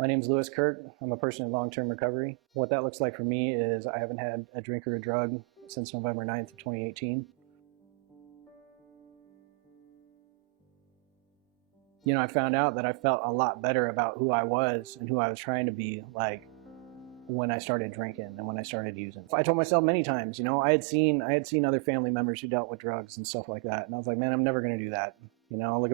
My name's Lewis Kurt. I'm a person in long-term recovery. What that looks like for me is I haven't had a drink or a drug since November 9th of 2018. I found out that I felt a lot better about who I was and who I was trying to be, like, when I started drinking and when I started using. I told myself many times, I had seen other family members who dealt with drugs and stuff like that, and I was like, man, I'm never going to do that. Look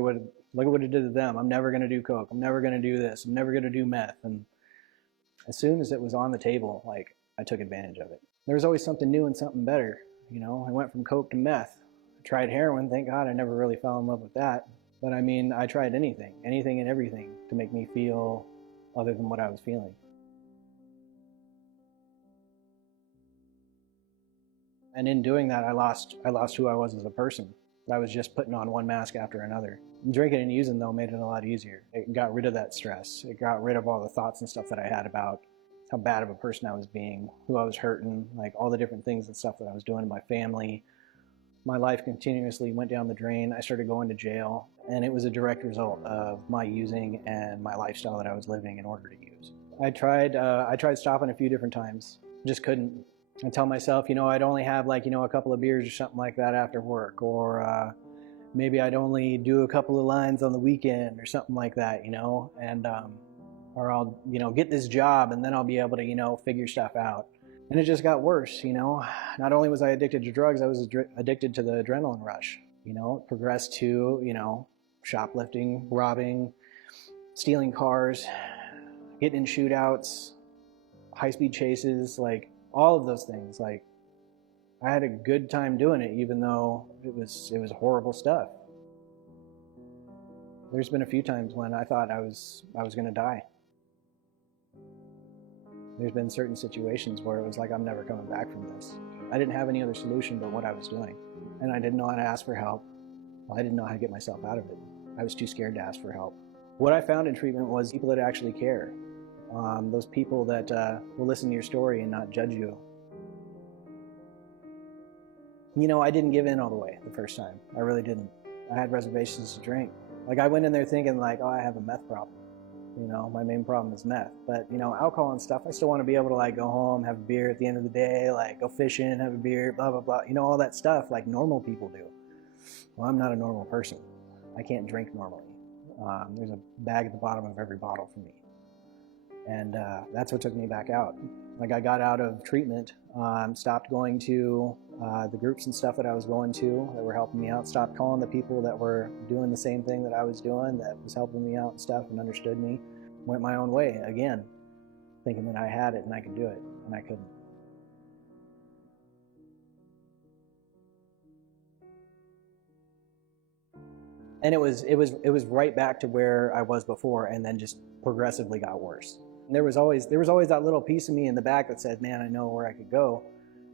at what it did to them. I'm never going to do coke. I'm never going to do this. I'm never going to do meth. And as soon as it was on the table, like, I took advantage of it. There was always something new and something better. I went from coke to meth. I tried heroin. Thank God I never really fell in love with that. But I mean, I tried anything and everything to make me feel other than what I was feeling. And in doing that, I lost who I was as a person. I was just putting on one mask after another. Drinking and using, though, made it a lot easier. It got rid of that stress. It got rid of all the thoughts and stuff that I had about how bad of a person I was being, who I was hurting, like all the different things and stuff that I was doing to my family. My life continuously went down the drain. I started going to jail, and it was a direct result of my using and my lifestyle that I was living in order to use. I tried stopping a few different times, just couldn't. I tell myself, I'd only have a couple of beers or something like that after work, or maybe I'd only do a couple of lines on the weekend or something like that, and or I'll, get this job and then I'll be able to, figure stuff out. And it just got worse, Not only was I addicted to drugs, I was addicted to the adrenaline rush. It progressed to, shoplifting, robbing, stealing cars, getting in shootouts, high-speed chases, all of those things. I had a good time doing it, even though it was horrible stuff. There's been a few times when I thought I was going to die. There's been certain situations where it was like, I'm never coming back from this. I didn't have any other solution but what I was doing. And I didn't know how to ask for help. Well, I didn't know how to get myself out of it. I was too scared to ask for help. What I found in treatment was people that actually care. Those people that will listen to your story and not judge you. I didn't give in all the way the first time. I really didn't. I had reservations to drink. I went in there thinking oh, I have a meth problem. My main problem is meth. But, alcohol and stuff, I still want to be able to go home, have a beer at the end of the day, go fishing, have a beer, blah, blah, blah. All that stuff like normal people do. Well, I'm not a normal person. I can't drink normally. There's a bag at the bottom of every bottle for me. And that's what took me back out. I got out of treatment, stopped going to the groups and stuff that I was going to that were helping me out, stopped calling the people that were doing the same thing that I was doing, that was helping me out and stuff and understood me, went my own way again, thinking that I had it and I could do it, and I couldn't. And it was right back to where I was before, and then just progressively got worse. There was always that little piece of me in the back that said, man, I know where I could go.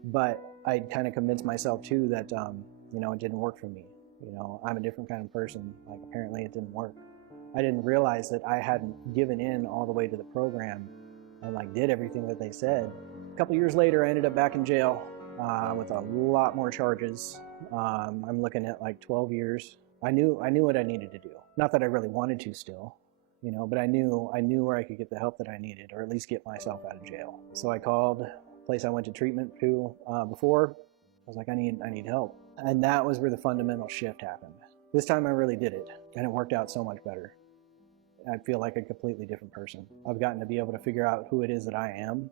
But I kind of convinced myself too that, it didn't work for me. I'm a different kind of person. Apparently it didn't work. I didn't realize that I hadn't given in all the way to the program and did everything that they said. A couple years later, I ended up back in jail with a lot more charges. I'm looking at 12 years. I knew what I needed to do. Not that I really wanted to still. But I knew where I could get the help that I needed, or at least get myself out of jail. So I called the place I went to treatment to before. I was like, I need help. And that was where the fundamental shift happened. This time I really did it, and it worked out so much better. I feel like a completely different person. I've gotten to be able to figure out who it is that I am,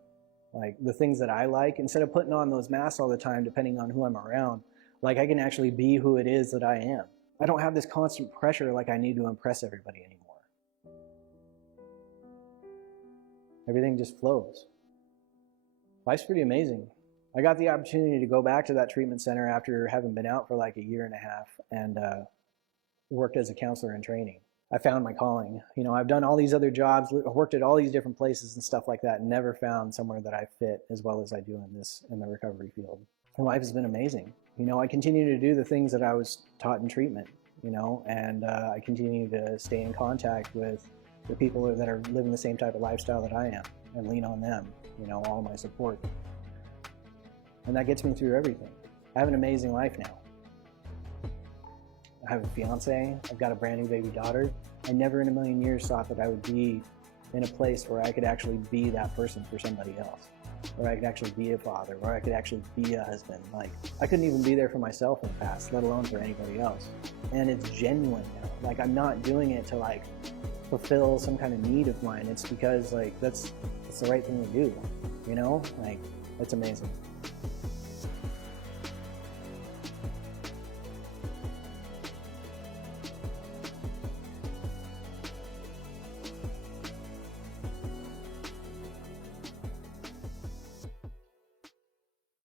the things that I like, instead of putting on those masks all the time, depending on who I'm around. I can actually be who it is that I am. I don't have this constant pressure I need to impress everybody anymore. Everything just flows. Life's pretty amazing. I got the opportunity to go back to that treatment center after having been out for a year and a half and worked as a counselor in training. I found my calling. I've done all these other jobs, worked at all these different places and stuff like that, and never found somewhere that I fit as well as I do in the recovery field. And life has been amazing. I continue to do the things that I was taught in treatment, and I continue to stay in contact with the people that are living the same type of lifestyle that I am and lean on them, all my support. And that gets me through everything. I have an amazing life now. I have a fiance, I've got a brand new baby daughter. I never in a million years thought that I would be in a place where I could actually be that person for somebody else, where I could actually be a father, where I could actually be a husband. Like, I couldn't even be there for myself in the past, let alone for anybody else. And it's genuine now. Like, I'm not doing it to like fulfill some kind of need of mine. It's because like that's the right thing to do, you know? Like, it's amazing.